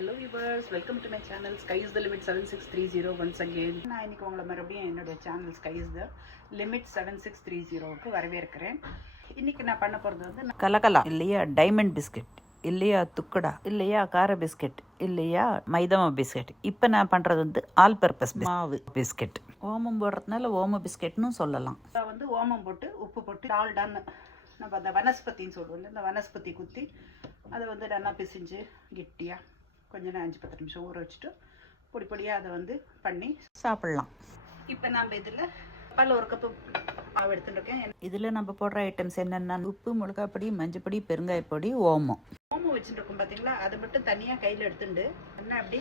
Hello viewers welcome to my channel sky's the limit seven six three zero once again நான் இன்னைக்கு உங்களை மறுபடியும் என்னுடைய channel sky's the limit seven six three ஜீரோவுக்கு வரவேற்கிறேன். இன்னைக்கு நான் பண்ண போகிறது வந்து கலகலா இல்லையா டைமண்ட் பிஸ்கட் இல்லையா துக்கடா இல்லையா கார பிஸ்கட் இல்லையா மைதமா பிஸ்கட் இப்போ நான் பண்ணுறது வந்து ஆல் பர்பஸ் மாவு பிஸ்கட் ஓமம் போடுறதுனால ஓம பிஸ்கட்னு சொல்லலாம். வந்து ஓமம் போட்டு உப்பு போட்டு டால்டான்னு நம்ம அந்த வனஸ்பதின்னு சொல்லுவோம் இந்த வனஸ்பதி குத்தி அதை வந்து நல்லா பிசிஞ்சு கெட்டியாக கொஞ்ச நேரம் அஞ்சு பத்து நிமிஷம் ஊற வச்சுட்டு பொடி பொடியாக அதை வந்து பண்ணி சாப்பிட்லாம். இப்போ நம்ம இதில் பல ஒரு கப்பு மாவு எடுத்துட்டுருக்கேன் இதில் நம்ம போடுற ஐட்டம்ஸ் என்னென்னா உப்பு மிளகாப்பொடி மஞ்சப்பொடி பெருங்காயப்பொடி ஓமம். ஓமம் வச்சுட்டு இருக்கோம் பார்த்தீங்களா அதை மட்டும் தனியாக கையில் எடுத்துட்டு என்ன அப்படி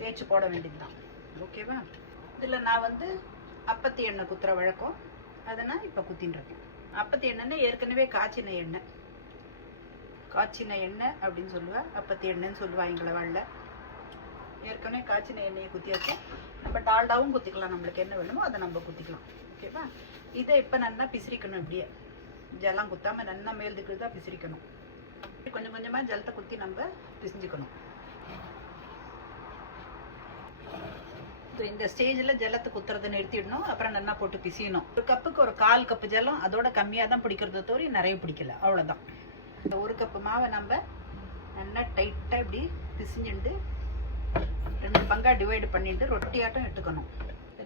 தேய்ச்சி போட வேண்டியதுதான். ஓகேவா இதில் நான் வந்து அப்பத்தி எண்ணெய் குத்துற வழக்கம். அதை நான் இப்போ குத்தின்னு இருக்கேன். அப்பத்தி எண்ணெய்னா ஏற்கனவே காய்ச்சின எண்ணெய். காய்ச்சின எண்ணெய் அப்படின்னு சொல்லுவேன் அப்பத்தி எண்ணெய்ன்னு சொல்லுவா எங்களை வாழல ஏற்கனவே காய்ச்சின எண்ணெயை குத்தியாச்சு. நம்ம டால்டாவும் குத்திக்கலாம். நம்மளுக்கு என்ன வேணுமோ அதை நம்ம குத்திக்கலாம். ஓகேவா இதை இப்போ நல்லா பிசிறிக்கணும் இப்படியே. ஜலம் குத்தாம நல்லா மேல்துக்கு தான் பிசிறிக்கணும். கொஞ்சம் கொஞ்சமா ஜலத்தை குத்தி நம்ம பிசிஞ்சுக்கணும். இந்த ஸ்டேஜில் ஜலத்தை குத்துறதை நிறுத்திடணும். அப்புறம் நல்லா போட்டு பிசியணும். ஒரு கப்புக்கு ஒரு கால் கப்பு ஜலம் அதோட கம்மியாக தான் பிடிக்கிறத தவிர நிறைய பிடிக்கல. அவ்வளோதான் ஒரு கப்பு மாவை நம்ம நல்லா டைட்டாக இப்படி பிசிஞ்சுண்டு ரெண்டு பங்கா டிவைடு பண்ணிட்டு ரொட்டியாட்டம் எடுத்துக்கணும்.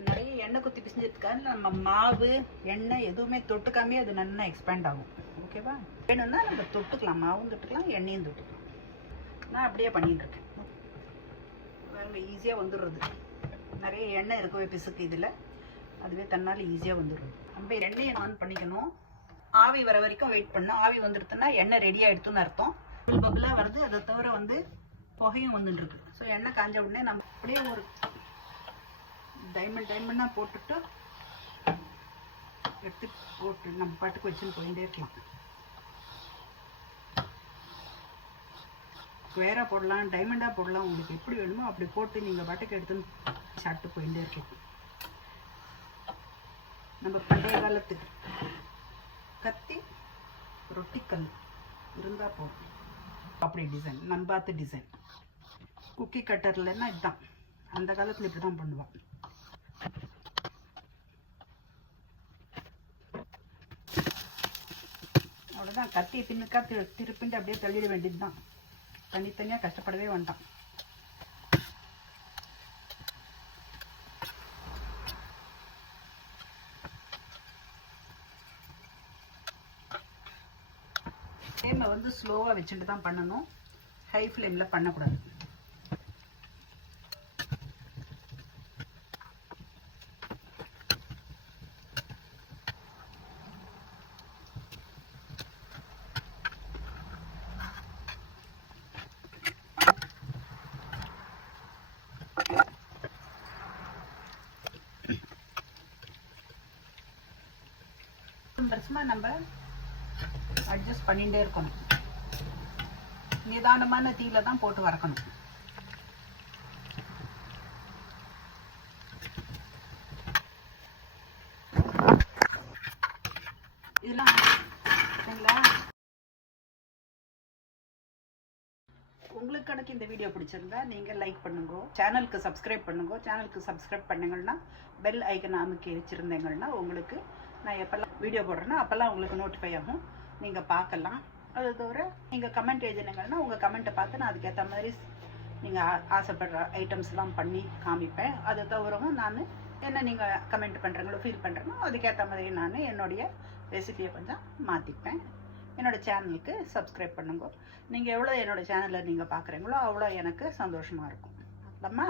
நிறைய எண்ணெய் குத்தி பிசிஞ்சதுக்காக நம்ம மாவு எண்ணெய் எதுவுமே தொட்டுக்காமே அது நல்லா எக்ஸ்பேண்ட் ஆகும். ஓகேவா வேணும்னா நம்ம தொட்டுக்கலாம். மாவும் தொட்டுக்கலாம் எண்ணெயும் தொட்டுக்கலாம். நான் அப்படியே பண்ணிட்டு இருக்கேன். பாருங்க ஈஸியாக வந்துடுறது. நிறைய எண்ணெய் இருக்கவே பிசுக்கு இதில். அதுவே தன்னால் ஈஸியாக வந்துடும் நம்ம எண்ணெயை ஆன் பண்ணிக்கணும். ஆவி வர வரைக்கும் வெயிட் பண்ணோம் ஆவி வந்துடுதுன்னா எண்ணெய் ரெடி ஆகிடுதுன்னு அர்த்தம். பபிளாக வருது. அதை தவிர வந்து புகையும் வந்துட்டு இருக்கு ஸோ எண்ணெய் காஞ்ச உடனே நம்ம அப்படியே ஒரு டைமண்ட் டைமண்டாக போட்டுட்டு எடுத்து போட்டு நம்ம பாட்டுக்கு வச்சுன்னு போயிட்டே இருக்கலாம். ஸ்கொயராக போடலாம் டைமண்டாக போடலாம். உங்களுக்கு எப்படி வேணுமோ அப்படி போட்டு நீங்கள் பாட்டுக்கு எடுத்துன்னு சாப்பிட்டு போயிட்டே இருக்கலாம். நம்ம பண்டைய காலத்துக்கு கத்தி ரொட்டிக்கல். இருந்தால் போதும். அப்படி டிசைன் நண்பாத்து டிசைன் குக்கி கட்டர்லன்னா இதுதான் அந்த காலத்தில் இப்படி தான் பண்ணுவான். அவ்வளோதான் கத்தியை பின்னுக்கா திரு திருப்பிண்டு அப்படியே தள்ளிட வேண்டியது தான் தனித்தனியாக கஷ்டப்படவே வேண்டாம். ஃப்ளேமை வந்து ஸ்லோவாக வச்சுட்டு தான் பண்ணணும் ஹை ஃப்ளேமில் பண்ணக்கூடாது வருஷமாக நம்ம அட்ஜஸ்ட் பண்ணிகிட்டே இருக்கணும். நிதானமான தீயில தான் போட்டு வறக்கணும். இதெல்லாம் சரிங்களா? உங்களுக்கு கணக்கு இந்த வீடியோ பிடிச்சிருந்தா நீங்கள் லைக் பண்ணுங்க சேனலுக்கு சப்ஸ்கிரைப் பண்ணுங்க சேனலுக்கு சப்ஸ்கிரைப் பண்ணுங்கன்னா பெல் ஐக்கன் அமுக்கி வச்சுருந்தீங்கன்னா உங்களுக்கு நான் எப்போல்லாம் வீடியோ போடுறேன்னா அப்போல்லாம் உங்களுக்கு நோட்டிஃபை ஆகும். நீங்கள் பார்க்கலாம். அது தவிர நீங்கள் கமெண்ட் எழுதினீங்கன்னா உங்கள் கமெண்ட்டை பார்த்து நான் அதுக்கேற்ற மாதிரி நீங்கள் ஆசைப்படுற ஐட்டம்ஸ்லாம் பண்ணி காமிப்பேன். அது தவிரவும் நான் என்ன நீங்கள் கமெண்ட் பண்ணுறீங்களோ ஃபீல் பண்ணுறீங்களோ அதுக்கேற்ற மாதிரி நான் என்னுடைய ரெசிபியை கொஞ்சம் மாற்றிப்பேன் என்னோட சேனலுக்கு சப்ஸ்கிரைப் பண்ணுங்க. நீங்கள் எவ்வளோ என்னோட சேனலை நீங்கள் பார்க்குறீங்களோ அவ்வளோ எனக்கு சந்தோஷமாக இருக்கும். அம்மா